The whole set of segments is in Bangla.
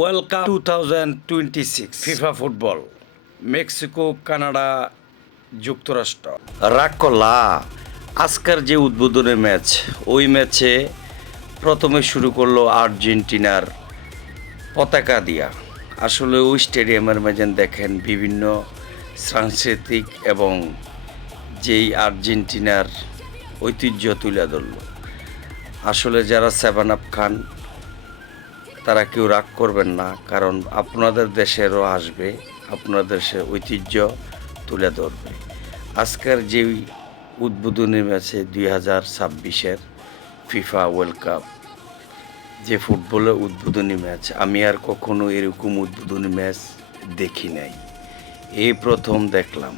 World cup 2026 FIFA football Mexico, Canada, যুক্তরাষ্ট্র। রাগ করলা আজকের যে উদ্বোধনী ম্যাচ, ওই ম্যাচে প্রথমে শুরু করলো আর্জেন্টিনার পতাকা দিয়া। আসলে ওই স্টেডিয়ামের মাঝে দেখেন বিভিন্ন সাংস্কৃতিক এবং যেই আর্জেন্টিনার ঐতিহ্য তুলে ধরল। আসলে যারা 7 আপ খান তারা কেউ রাগ করবেন না, কারণ আপনাদের দেশেরও আসবে, আপনাদের দেশের ঐতিহ্য তুলে ধরবে। আজকের যে উদ্বোধনী ম্যাচে 2026-এর ফিফা ওয়ার্ল্ড কাপ, যে ফুটবলের উদ্বোধনী ম্যাচ, আমি আর কখনো এরকম উদ্বোধনী ম্যাচ দেখি নাই, এই প্রথম দেখলাম।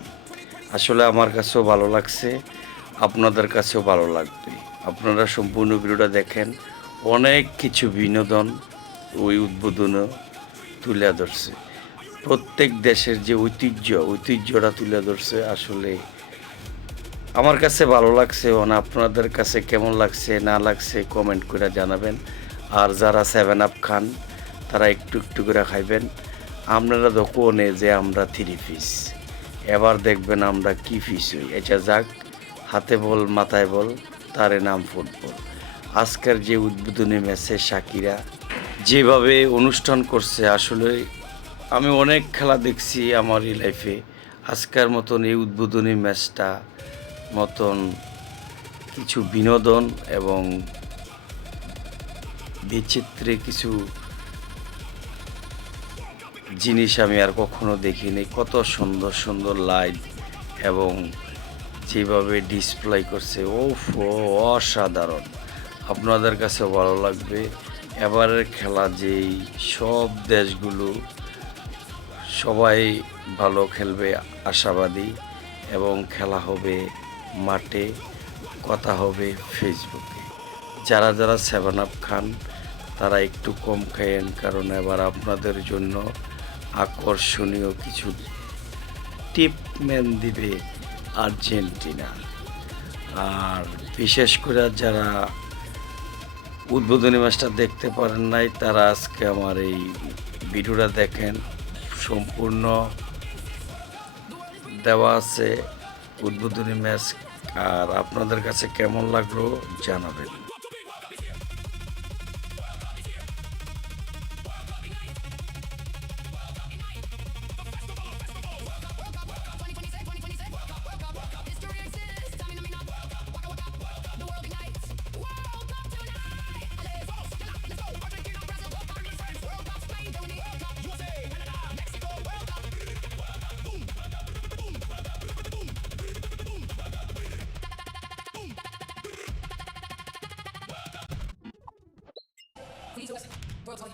আসলে আমার কাছেও ভালো লাগছে, আপনাদের কাছেও ভালো লাগবে। আপনারা সম্পূর্ণ ভিডিওটা দেখেন, অনেক কিছু বিনোদন ওই উদ্বোধনে তুলে ধরছে। প্রত্যেক দেশের যে ঐতিহ্যটা তুলে ধরছে। আসলে আমার কাছে ভালো লাগছে, আপনাদের কাছে কেমন লাগছে না লাগছে কমেন্ট করে জানাবেন। আর যারা 7 আপ খান তারা একটু একটু করে খাইবেন। আপনারা তো কোনে যে আমরা 3 পিস, এবার দেখবেন আমরা কি পিস হই। এটা যাক, হাতে বল মাথায় বল, তারে নাম ফুটবল। আজকের যে উদ্বোধনী ম্যাচে শাকিরা যেভাবে অনুষ্ঠান করছে, আসলে আমি অনেক খেলা দেখছি আমার এই লাইফে, আজকের মতন এই উদ্বোধনী ম্যাচটা মতন কিছু বিনোদন এবং বিচিত্রে কিছু জিনিস আমি আর কখনো দেখিনি। কত সুন্দর সুন্দর লাইট এবং যেভাবে ডিসপ্লে করছে, অসাধারণ। আপনাদের কাছে ভালো লাগবে। এবারের খেলা যেই সব দেশগুলো সবাই ভালো খেলবে আশাবাদী, এবং খেলা হবে মাঠে, কথা হবে ফেসবুকে। যারা যারা 7 আপ খান তারা একটু কম খায়েন, কারণ এবার আপনাদের জন্য আকর্ষণীয় কিছু টিপম্যান দিবে আর্জেন্টিনা। আর বিশেষ করে যারা উদ্বোধনী ম্যাচটা দেখতে পারেন নাই, তারা আজকে আমার এই ভিডিওটা দেখেন, সম্পূর্ণ দেওয়া আছে উদ্বোধনী ম্যাচ। আর আপনাদের কাছে কেমন লাগলো জানাবেন। World Toy.